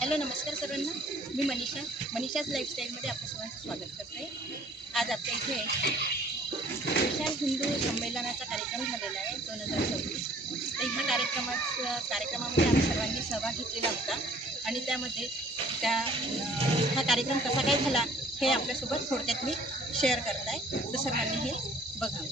Hello, नमस्कार सर्वांना. मी मनीषाच लाईफस्टाईलमध्ये आपल्या सर्वांचं स्वागत करते. आज आपल्या इथे विशाल हिंदू संमेलनाचा कार्यक्रम झालेला आहे 2026. तर ह्या कार्यक्रमामध्ये आम्ही सर्वांनी सहभाग घेतलेला होता आणि त्यामध्ये हा कार्यक्रम कसा काय झाला हे आपल्यासोबत थोडक्यात मी शेअर करत आहे. तर सर्वांनी हे बघावं.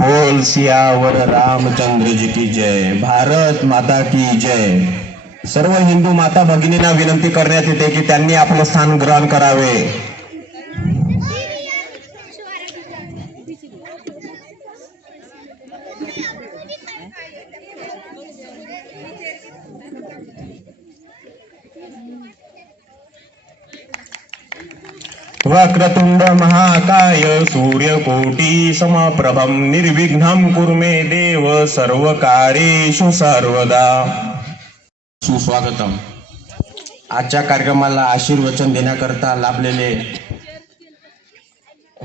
बोल सियावर रामचंद्र जी की जय, भारत माता की जय. सर्व हिंदू माता भगिनींना विनंती करण्यात येते की त्यांनी आपलं स्थान ग्रहण करावे. वक्रतुंड महाकाय सूर्यकोटी समप्रभं निर्विघ्नं कुरु मे देव सर्वकार्येषु सर्वदा. सुस्वागतम. आजच्या कार्यक्रमाला आशीर्वचन देण्याकरता लाभलेले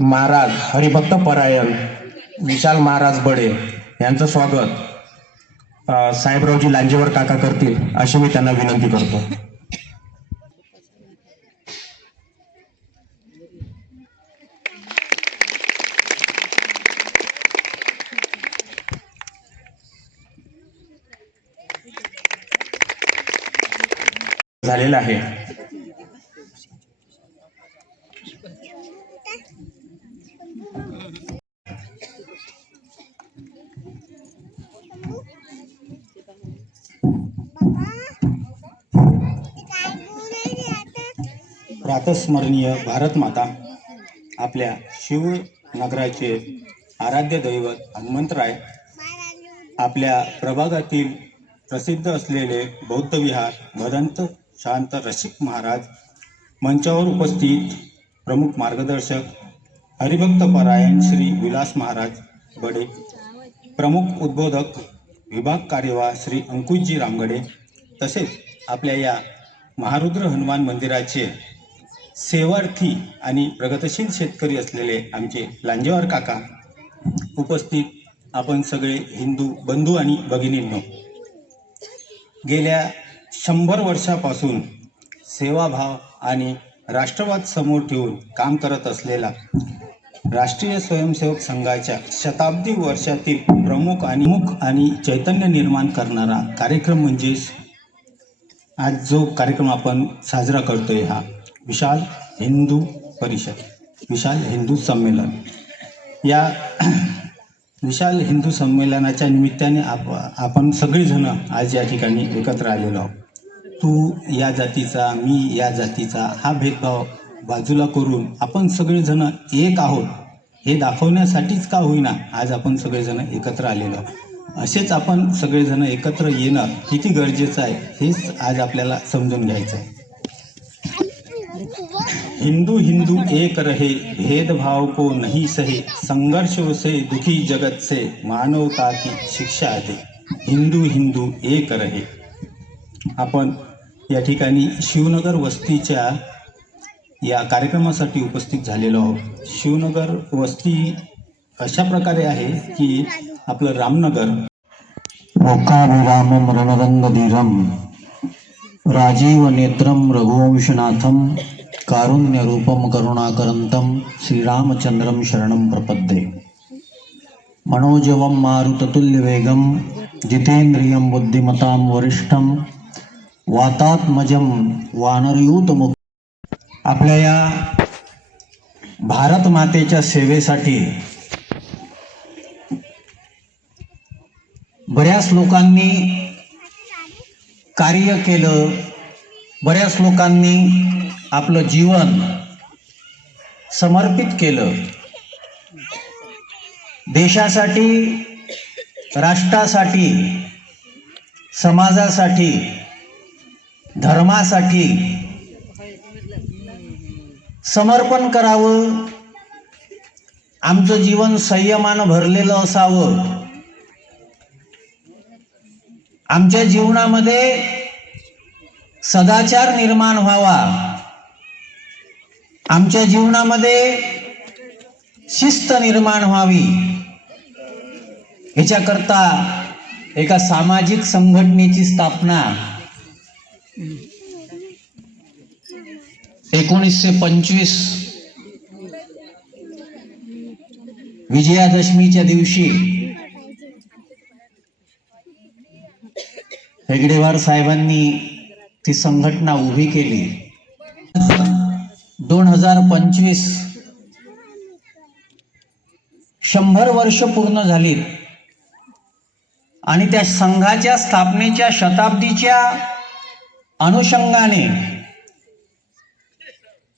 महाराज हरिभक्त परायण विशाल महाराज बडे यांचं स्वागत साहेबरावजी लांजेवर काका करतील अशी मी त्यांना विनंती करतो. झालेला आहे. प्रातस्मरणीय भारत माता आपल्या शिवनगराचे आराध्य दैवत हनुमंतराय, आपल्या प्रभागातील प्रसिद्ध असलेले बौद्ध विहार भदंत शांत रसिक महाराज, मंचावर उपस्थित प्रमुख मार्गदर्शक हरिभक्त परायण श्री विलास महाराज बडे, प्रमुख उद्बोधक विभाग कार्यवाह श्री अंकुशजी रामगडे, तसेच आपल्या या महारुद्र हनुमान मंदिराचे सेवार्थी आणि प्रगतशील शेतकरी असलेले आमचे लांजेवार काका, उपस्थित आपण सगळे हिंदू बंधू आणि भगिनींनो, गेल्या 100 वर्षापासून सेवाभाव आणि राष्ट्रवाद समोर ठेवून काम करत असलेला राष्ट्रीय स्वयंसेवक संघाच्या शताब्दी वर्षातील प्रमुख आणि चैतन्य निर्माण करणारा कार्यक्रम म्हणजेच आज जो कार्यक्रम आपण साजरा करतोय हा विशाल हिंदू परिषद, विशाल हिंदू संमेलन. या विशाल हिंदू संमेलनाच्या निमित्ताने आपण सगळेजण आज या ठिकाणी एकत्र आलेलो आहोत. तू या जातीचा, मी या जातीचा हा भेदभाव बाजूला करून आपण सगळेजण एक आहोत हे दाखवण्यासाठीच का होईना आज आपण सगळेजण एकत्र आलेलो आहोत. असेच आपण सगळेजण एकत्र येणं किती गरजेचं आहे हेच आज आपल्याला समजून घ्यायचं आहे. हिंदू हिंदू एक रहे, भेदभाव को नहीं सहे, संघर्षों से दुखी जगत से मानवता की शिक्षा दे, हिंदू हिंदू एक रहे. आपण या ठिकाणी शिवनगर वस्तीच्या या कार्यक्रमासाठी उपस्थित झालेलो आहोत. शिवनगर वस्ती अशा प्रकारे आहे की आपलं रामनगर मोक्षाभिरामं रणरंगधीरं राजीव नेत्रं रघुवंशनाथं कारुण्यरूपं करुणाकरंतं श्रीरामचंद्रं शरणं प्रपद्ये. मनोजवं मारुततुल्यवेगं जितेन्द्रियं बुद्धिमतां वरिष्ठं वातात्मजम वानरयूत मुक्त. आपल्या या भारत मातेच्या सेवेसाठी बऱ्याच लोकांनी कार्य केलं, बऱ्याच लोकांनी आपलं जीवन समर्पित केलं. देशासाठी, राष्ट्रासाठी, समाजासाठी, धर्मासाठी समर्पण करावं. आमचं जीवन संयमानं भरलेलं असावं. आमच्या जीवनामध्ये सदाचार निर्माण व्हावा. आमच्या जीवनामध्ये शिस्त निर्माण व्हावी. ह्याच्याकरता एका सामाजिक संघटनेची स्थापना 1925 विजयादशमीच्या दिवशी हेगडेवार साहेबांनी ती संघटना उभी केली. 2025 100 वर्ष पूर्ण झालीत आणि त्या संघाच्या स्थापनेच्या शताब्दीच्या अनुषंगाने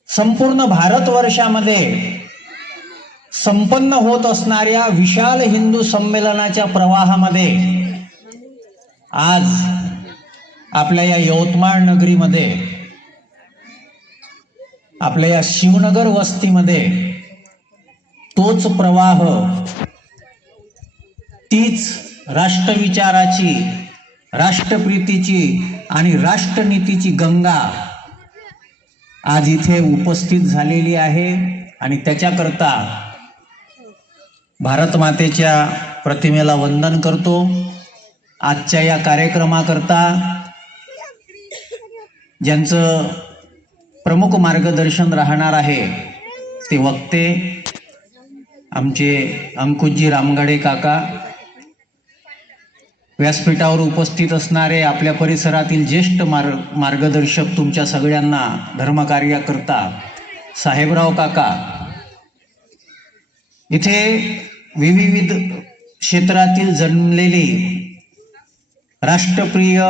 संपूर्ण भारतवर्षामध्ये संपन्न होत असणाऱ्या विशाल हिंदू संमेलनाच्या प्रवाहामध्ये आज आपल्या या यवतमाळ नगरीमध्ये, आपल्या या शिवनगर वस्तीमध्ये तोच प्रवाह, तीच राष्ट्रविचाराची, राष्ट्रप्रीतीची आणि राष्ट्रनीतीची गंगा आज इथे उपस्थित झालेली आहे. आणि त्याच्याकरता भारत मातेच्या प्रतिमेला वंदन करतो. आजच्या या कार्यक्रमाकरता ज्यांचं प्रमुख मार्गदर्शन राहणार आहे ते वक्ते आमचे अंकुशजी रामगडे काका, व्यासपीठावर उपस्थित असणारे आपल्या परिसरातील ज्येष्ठ मार्गदर्शक तुमच्या सगळ्यांना धर्मकार्याकरता साहेबराव काका, इथे विविध क्षेत्रातील जन्मलेली राष्ट्रप्रिय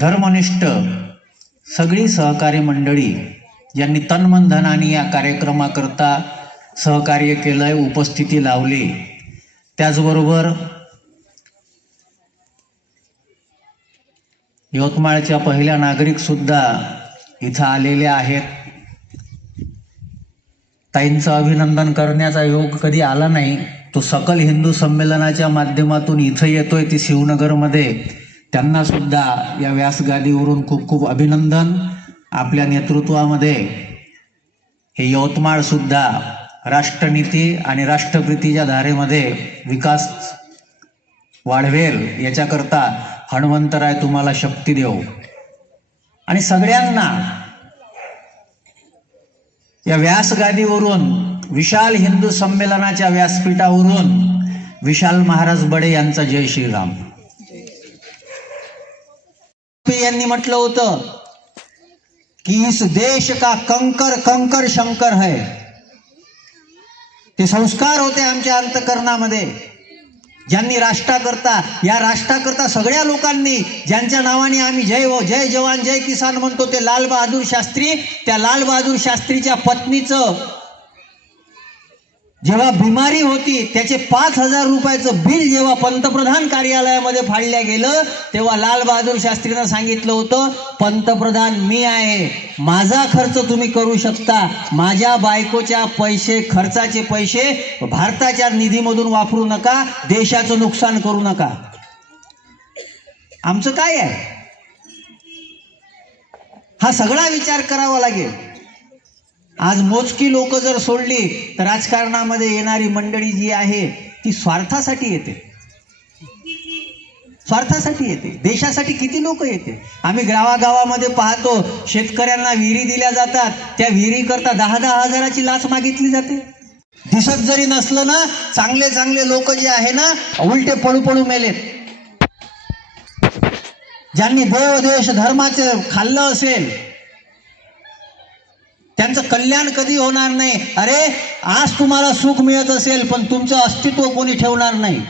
धर्मनिष्ठ सगळी सहकारी मंडळी ज्यांनी तनमन धनाने या कार्यक्रमाकरता सहकार्य केलंय, उपस्थिती लावली. त्याचबरोबर यवतमाळच्या पहिल्या नागरिक सुद्धा इथं आलेले आहेत. ताईंचं अभिनंदन करण्याचा योग कधी आला नाही. तो सकल हिंदू संमेलनाच्या माध्यमातून इथं येतोय ती शिवनगरमध्ये. त्यांना सुद्धा या व्यासगादीवरून खूप खूप अभिनंदन. आपल्या नेतृत्वामध्ये हे यवतमाळ सुद्धा राष्ट्रनीती आणि राष्ट्रप्रीतीच्या धारेमध्ये विकास वाढवेल याच्याकरता हनुमंतराय तुम्हाला शक्ती देव. आणि सगळ्यांना या व्यासगादीवरून, विशाल हिंदू संमेलनाच्या व्यासपीठावरून विशाल महाराज बडे यांचा जय श्रीराम. यांनी म्हटलं होतं की इस देश का कंकर कंकर शंकर है. ते संस्कार होते आमच्या अंतःकरणामध्ये. ज्यांनी राष्ट्राकरता, या राष्ट्राकरता सगळ्या लोकांनी ज्यांच्या नावाने आम्ही जय जवान जय किसान म्हणतो ते लाल बहादूर शास्त्री. त्या लाल बहादूर शास्त्रीच्या पत्नीचं जेव्हा बिमारी होती त्याचे 5,000 रुपयाचं बिल जेव्हा पंतप्रधान कार्यालयामध्ये फाडल्या गेलं तेव्हा लाल बहादूर शास्त्रीनं सांगितलं होतं, पंतप्रधान मी आहे, माझा खर्च तुम्ही करू शकता, माझ्या बायकोच्या खर्चाचे पैसे भारताच्या निधीमधून वापरू नका, देशाचं नुकसान करू नका. आमचं काय आहे हा सगळा विचार करावा लागेल. आज मोजकी लोक जर सोडली तर राजकारणामध्ये येणारी मंडळी जी आहे ती स्वार्थासाठी येते, स्वार्थासाठी येते. देशासाठी किती लोक येते. आम्ही गावागावामध्ये पाहतो शेतकऱ्यांना विहिरी दिल्या जातात, त्या विहिरी करता 10-10 हजाराची लाच मागितली जाते. दिसत जरी नसलं ना, चांगले चांगले लोक जे आहे ना उलटे पळू पळू मेलेत. ज्यांनी देव देश धर्माचे खाल्लं असेल त्यांचं कल्याण कधी होणार नाही. अरे आज तुम्हाला सुख मिळत असेल पण तुमचं अस्तित्व कोणी ठेवणार नाही.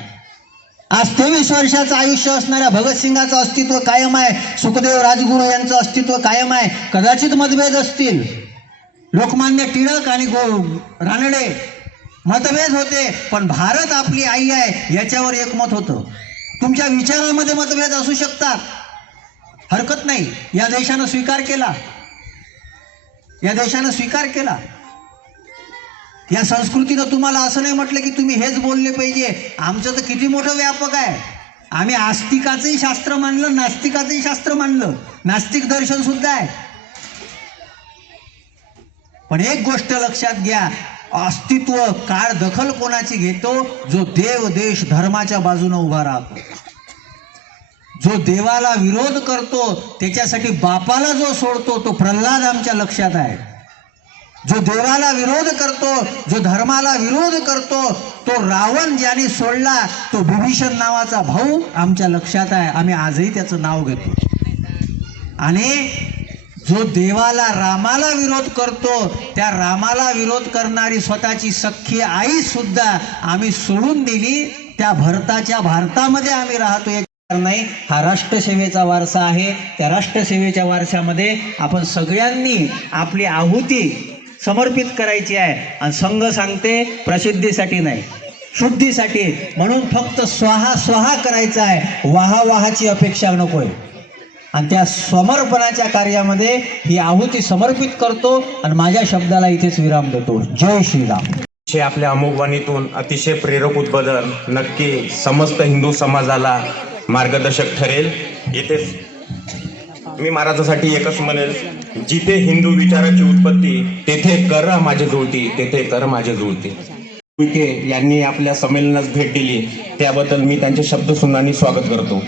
आज 23 वर्षाचं आयुष्य असणाऱ्या भगतसिंगाचं अस्तित्व कायम आहे, सुखदेव राजगुरू यांचं अस्तित्व कायम आहे. कदाचित मतभेद असतील, लोकमान्य टिळक आणि रानडे मतभेद होते, पण भारत आपली आई आहे याच्यावर एकमत होतं. तुमच्या विचारामध्ये मतभेद असू शकतात, हरकत नाही. या देशानं स्वीकार केला, या देशानं स्वीकार केला. या संस्कृतीनं तुम्हाला असं नाही म्हटलं की तुम्ही हेच बोलले पाहिजे. आमचं तर किती मोठं व्यापक आहे. आम्ही आस्तिकाचंही शास्त्र मानलं, नास्तिकाचंही शास्त्र मानलं, नास्तिक दर्शन सुद्धा आहे. पण एक गोष्ट लक्षात घ्या, अस्तित्व काळ दखल कोणाची घेतो? जो देव देश धर्माच्या बाजूने उभा राहतो, जो देवाला विरोध करतो, त्याच्यासाठी बापाला जो सोडतो तो प्रल्हाद आमच्या लक्षात आहे. जो देवाला विरोध करतो, जो धर्माला विरोध करतो, तो रावण ज्याने सोडला तो विभीषण नावाचा भाऊ आमच्या लक्षात आहे. आम्ही आजही त्याचं नाव घेतो. आणि जो देवाला रामाला विरोध करतो, त्या रामाला विरोध करणारी स्वतःची सख्खी आई सुद्धा आम्ही सोडून दिली. त्या भरताच्या भारतामध्ये आम्ही राहतो नाही. हा राष्ट्रसेवेचा वारसा आहे. त्या राष्ट्रसेवेच्या वारशामध्ये आपण सगळ्यांनी आपली आहुती समर्पित करायची आहे. आणि संघ सांगते प्रसिद्धीसाठी नाही, शुद्धीसाठी. म्हणून फक्त स्वाहा स्वाहा करायचं आहे, वाहा वाहाची अपेक्षा नकोय. आणि त्या समर्पणाच्या कार्यामध्ये ही आहुती समर्पित करतो आणि माझ्या शब्दाला इथेच विराम देतो. जय श्रीराम. आपल्या अमोघवाणीतून अतिशय प्रेरक उद्बोधन नक्की समस्त हिंदू समाजाला मार्गदर्शक ठरेल. येथे मी महाराजासाठी एकच म्हणेल, जिथे हिंदू विचाराची उत्पत्ती तेथे कर माझे जुळती, तेथे कर माझे जुळते. विखे यांनी आपल्या संमेलनास भेट दिली त्याबद्दल मी त्यांचे शब्दसुमनांनी स्वागत करतो.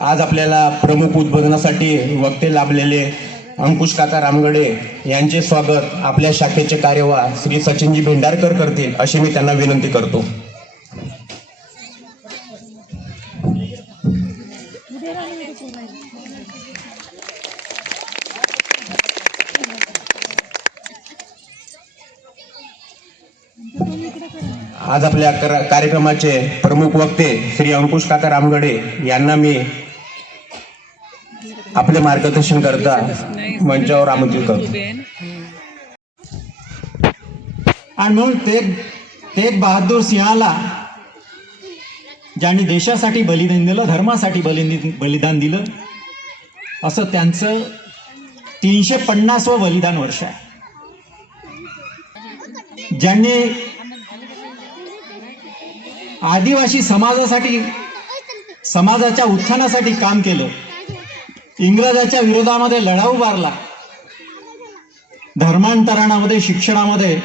आज आपल्याला प्रमुख उद्बोधनासाठी वक्ते लाभलेले अंकुश काका रामगडे यांचे स्वागत आपल्या शाखेचे कार्यवाह श्री सचिनजी भेंडारकर करतील अशी मी त्यांना विनंती करतो. आज आपल्या कार्यक्रमाचे प्रमुख वक्ते श्री अंकुश काका रामगडे यांना मी आपले मार्गदर्शन करता मंचावर आमंत्रित करतो. आणि म्हणून तेग बहादूर सिंहाला ज्यांनी देशासाठी बलिदान दिलं, धर्मासाठी बलिदान दिलं, असं त्यांचं 350वं बलिदान वर्ष आहे. ज्यांनी आदिवासी समाजासाठी, समाजाच्या उत्थानासाठी काम केलं, इंग्रजाच्या विरोधामध्ये लढा उभारला, धर्मांतरणामध्ये, शिक्षणामध्ये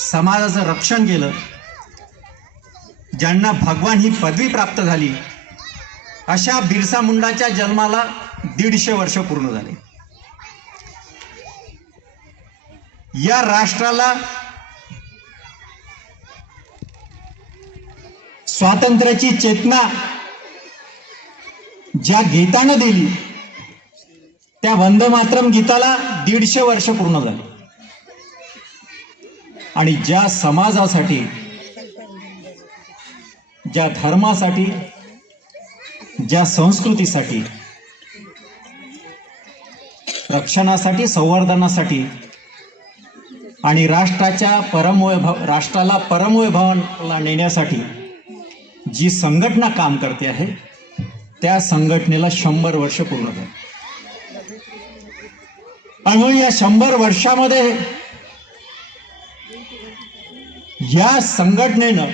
समाजाचं रक्षण केलं, ज्यांना भगवान ही पदवी प्राप्त झाली, अशा बिरसा मुंडाच्या जन्माला 150 वर्ष पूर्ण झाले. या राष्ट्राला स्वातंत्र्याची चेतना ज्या गीतानं दिली, त्या वंदे मातरम गीताला 150 वर्ष पूर्ण झाली. आणि ज्या समाजासाठी, ज्या धर्मासाठी, ज्या संस्कृतीसाठी, रक्षणासाठी, संवर्धनासाठी आणि राष्ट्राला परमवैभवाला नेण्यासाठी जी संघटना काम करते आहे, त्या संघटनेला 100 वर्ष पूर्ण झाली. आणि म्हणून या 100 वर्षामध्ये या संघटनेनं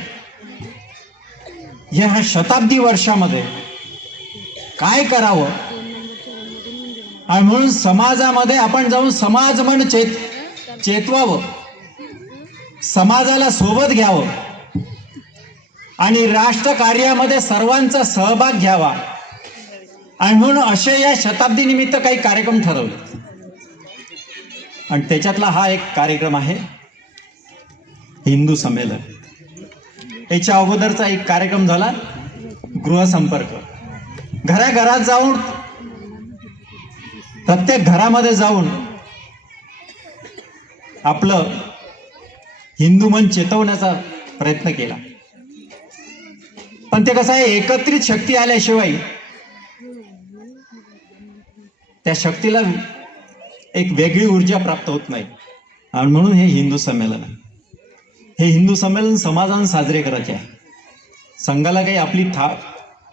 या शताब्दी वर्षामध्ये काय करावं, आणि म्हणून समाजामध्ये आपण जाऊन समाज मन चेतवावं, समाजाला सोबत घ्यावं आणि राष्ट्र कार्यामध्ये सर्वांचा सहभाग घ्यावा. आणि म्हणून असे या शताब्दी निमित्त काही कार्यक्रम ठरवले. आणि त्याच्यातला हा एक कार्यक्रम आहे हिंदू संमेलन. याच्या अगोदरचा एक कार्यक्रम झाला गृहसंपर्क. घराघरात जाऊन, प्रत्येक घरामध्ये जाऊन आपलं हिंदू मन चेतवण्याचा प्रयत्न केला. पण ते कसं आहे, एकत्रित शक्ती आल्याशिवाय त्या शक्तीला एक वेगळी ऊर्जा प्राप्त होत नाही. आणि म्हणून हे हिंदू संमेलन आहे. हे हिंदू संमेलन समाजाने साजरे करायचे आहे. संघाला काही आपली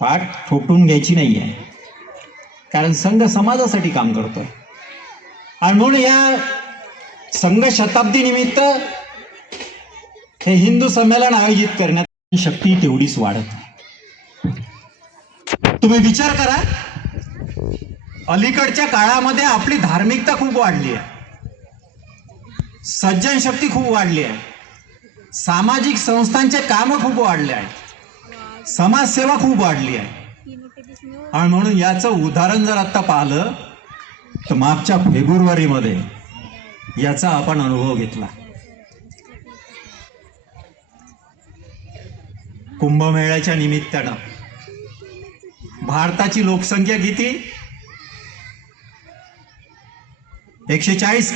पाठ ठोकून घ्यायची नाही आहे, कारण संघ समाजासाठी काम करतोय. आणि म्हणून या संघ शताब्दी निमित्त हे हिंदू संमेलन आयोजित करण्यात शक्ती तेवढीच वाढत आहे. तुम्ही विचार करा, अलीकडच्या काळामध्ये आपली धार्मिकता खूप वाढली आहे, सज्जन शक्ती खूप वाढली आहे, सामाजिक संस्थांचे काम खूप वाढले आहेत, समाजसेवा खूप वाढली आहे. आणि म्हणून याचं उदाहरण जर आता पाहिलं तर मागच्या फेब्रुवारीमध्ये याचा आपण अनुभव घेतला. कुंभमेळ्याच्या निमित्तानं भारताची लोकसंख्या किती? 140.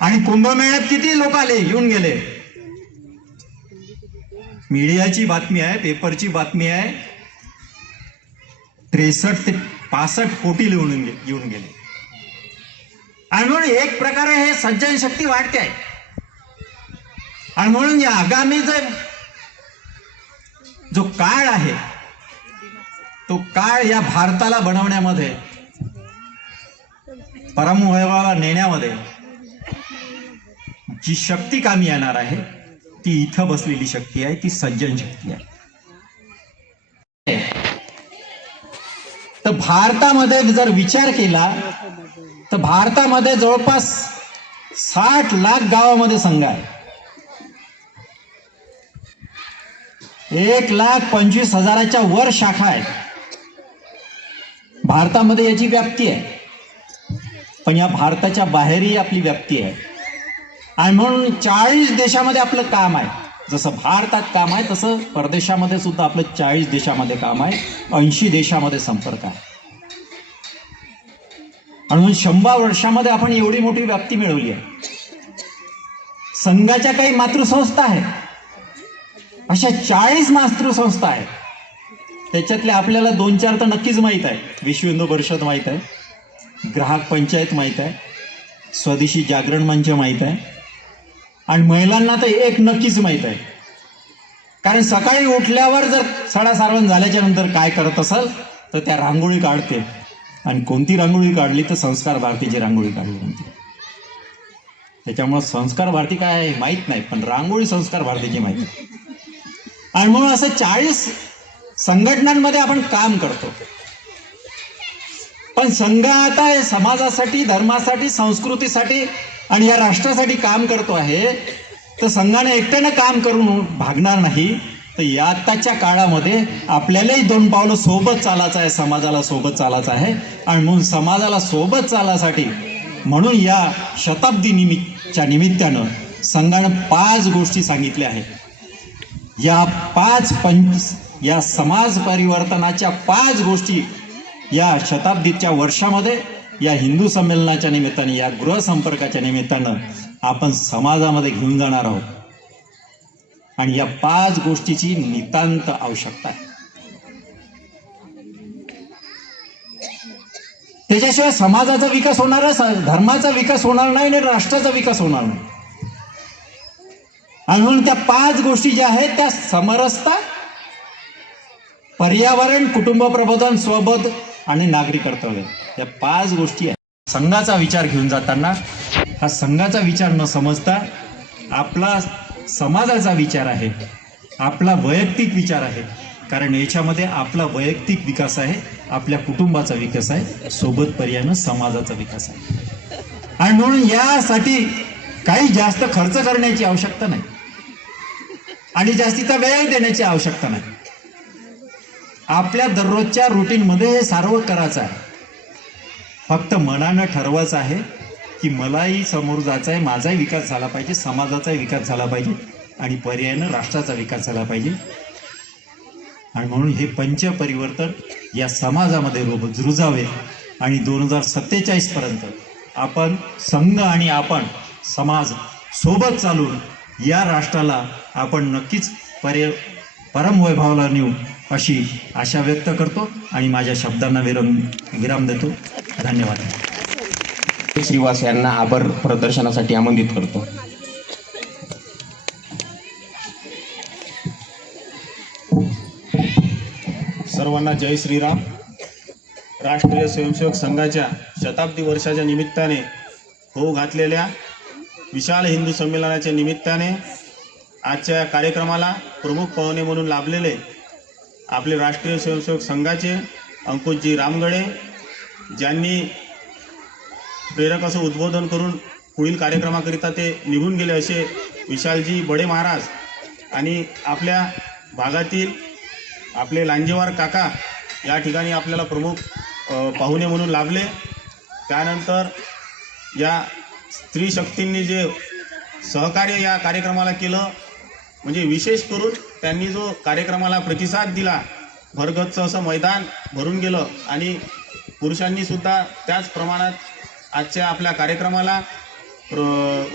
आणि कुंभमेळ्यात किती लोक आले, येऊन गेले? मीडियाची बातमी आहे, पेपरची बातमी आहे, 63 ते 65 कोटी येऊन गेले. आणि म्हणून एक प्रकारे हे सज्जन शक्ती वाढते आहे. आणि म्हणून या आगामी जो काळ आहे, तो काळ या भारताला बनवण्यामध्ये, परमवैभवाला नेण्यामध्ये जी शक्ती कामी येणार आहे ती इथं बसलेली शक्ती आहे, ती सज्जन शक्ती आहे. तर भारतामध्ये जर विचार केला तर भारतामध्ये जवळपास 60 लाख गावामध्ये संघ आहे. 1,25,000च्या वर शाखा आहेत. भारतामध्ये याची व्याप्ती आहे, पण या भारताच्या बाहेरही आपली व्याप्ती आहे. आणि म्हणून 40 देशामध्ये आपलं काम आहे. जसं भारतात काम आहे तसं परदेशामध्ये सुद्धा आपलं 40 देशामध्ये काम आहे, 80 देशामध्ये संपर्क आहे. आणि म्हणून 100 वर्षामध्ये आपण एवढी मोठी व्याप्ती मिळवली आहे. संघाच्या काही मातृसंस्था आहेत, अशा 40 मातृसंस्था आहेत. त्याच्यातल्या आपल्याला 2-4 तर नक्कीच माहीत आहे. विश्व हिंदू परिषद माहीत आहे, ग्राहक पंचायत माहीत आहे, स्वदेशी जागरण मंच माहीत आहे. आणि महिलांना तर एक नक्कीच माहीत आहे, कारण सकाळी उठल्यावर जर सडा सारवण झाल्याच्या नंतर काय करत असेल तर त्या रांगोळी काढते. आणि कोणती रांगोळी काढली तर संस्कार भारतीची रांगोळी काढली म्हणते. त्याच्यामुळे संस्कार भारती काय आहे माहीत नाही, पण रांगोळी संस्कार भारतीची माहिती आहे. आणि म्हणून असं 40 संघटनांमध्ये आपण काम करतो. पण संघ आता समाजासाठी, धर्मासाठी, संस्कृतीसाठी आणि या राष्ट्रासाठी काम करतो आहे. तर संघाने एकट्यानं काम करून भागणार नाही. तर या आत्ताच्या काळामध्ये आपल्यालाही 2 पावलं सोबत चालायचं आहे, समाजाला सोबत चालायचं आहे. आणि म्हणून समाजाला सोबत चालायसाठी म्हणून या शताब्दी निमित्तानं संघानं 5 गोष्टी सांगितल्या आहेत. या या समाज परिवर्तनाच्या 5 गोष्टी या शताब्दीच्या वर्षामध्ये, या हिंदू संमेलनाच्या निमित्ताने, या गृहसंपर्काच्या निमित्तानं आपण समाजामध्ये घेऊन जाणार आहोत. आणि या 5 गोष्टीची नितांत आवश्यकता आहे. त्याच्याशिवाय समाजाचा विकास होणार आहे, धर्माचा विकास होणार नाही आणि राष्ट्राचा विकास होणार नाही. आणि म्हणून त्या 5 गोष्टी ज्या आहेत त्या समरसता, पर्यावरण, कुटुंब प्रबोधन, स्वबोध आणि नागरिक कर्तव्य, या 5 गोष्टी आहेत. संघाचा विचार घेऊन जाताना हा संघाचा विचार न समजता आपला समाजाचा विचार आहे, आपला वैयक्तिक विचार आहे. कारण याच्यामध्ये आपला वैयक्तिक विकास आहे, आपल्या कुटुंबाचा विकास आहे, सोबत पर्यायानं समाजाचा विकास आहे. आणि म्हणून यासाठी काही जास्त खर्च करण्याची आवश्यकता नाही आणि जास्तीचा वेळ देण्याची आवश्यकता नाही. आपल्या दररोजच्या रुटीनमध्ये हे सर्व करायचं आहे. फक्त मनानं ठरवायचं आहे की मलाही समोर जायचं आहे, माझाही विकास झाला पाहिजे, समाजाचाही विकास झाला पाहिजे आणि पर्यायानं राष्ट्राचा विकास झाला पाहिजे. आणि म्हणून हे पंचपरिवर्तन या समाजामध्ये रुजावे आणि 2047 पर्यंत आपण संघ आणि आपण समाज सोबत चालून या राष्ट्राला आपण नक्कीच परमवैभवाला नेऊ अशी आशा व्यक्त करतो आणि माझ्या शब्दांना विराम देतो. धन्यवाद. श्रीवास यांना आभार प्रदर्शनासाठी आमंत्रित करतो. सर्वांना जय श्रीराम. राष्ट्रीय स्वयंसेवक संघाच्या शताब्दी वर्षाच्या निमित्ताने होऊ घातलेल्या विशाल हिंदू संमेलनाच्या निमित्ताने आजच्या कार्यक्रमाला प्रमुख पाहुणे म्हणून लाभलेले आपले राष्ट्रीय स्वयंसेवक संघाचे अंकुशजी रामगडे, ज्यांनी प्रेरक असं उद्बोधन करून पुढील कार्यक्रमाकरिता ते निघून गेले असे विशालजी बडे महाराज, आणि आपल्या भागातील आपले लांजेवार काका या ठिकाणी आपल्याला प्रमुख पाहुणे म्हणून लाभले. त्यानंतर या स्त्री शक्तींनी जे सहकार्य या कार्यक्रमाला केलं, म्हणजे विशेष करून त्यांनी जो कार्यक्रमाला प्रतिसाद दिला, भरगच्च असं मैदान भरून गेलं आणि पुरुषांनी सुद्धा त्याच प्रमाणात आजच्या आपल्या कार्यक्रमाला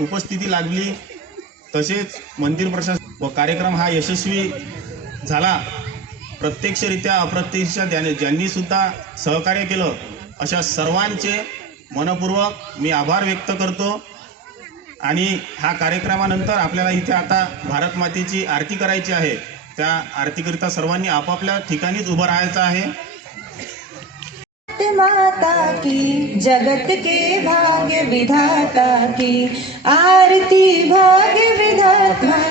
उपस्थिती लाभली. तसेच मंदिर प्रशासन व कार्यक्रम हा यशस्वी झाला. प्रत्यक्षरित्या अप्रत्यक्षरित्या ज्यांनी सुद्धा सहकार्य केलं अशा सर्वांचे मनपूर्वक मी आभार व्यक्त करतो. आणि हा कार्यक्रमानंतर आपल्याला इथे आता भारत मातेची आरती करायची आहे. त्या आरतीकरिता सर्वांनी आपापल्या ठिकाणीच उभं राहायचं आहे. माता की जगत के भाग्य विधाता की आरती, भाग्य विधाता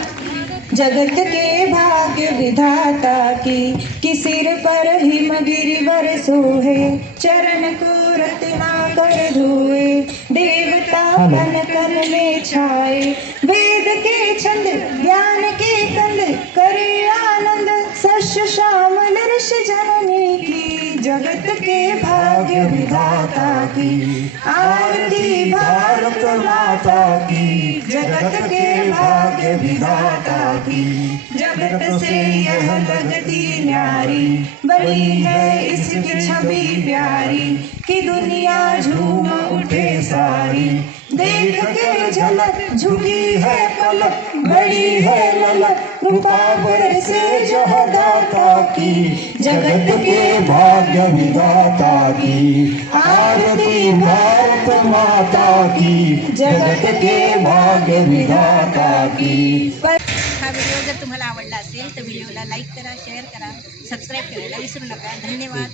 जगत के भाग्य विधाता की सिर पर हिमगिरिवर सोहे, चरण को रत्ना कर धोए, देवता मन तन में छाए, वेद के छंद ज्ञान के कंद करे आनंद, सस्य श्यामल ऋषि जननी की जगत के भाग्य विधाता की आरती, भारत माता की जगत के भाग्य विधाता की. जगत से यह लगती न्यारी, बनी है इसकी छवि प्यारी, कि दुनिया झूम उठे सारी, देख के झलक झुकी है पलक, बड़ी है ललक कृपा बरसे जहाँ दाता की. जगत के भाग्य विधाता की आरती, भारत माता की जगत के भाग्य विधाता की. हा व्हिडिओ जर तुम्हाला आवडला असेल तर व्हिडिओला लाईक करा, शेअर करा, सबस्क्राईब करायला विसरू नका. धन्यवाद.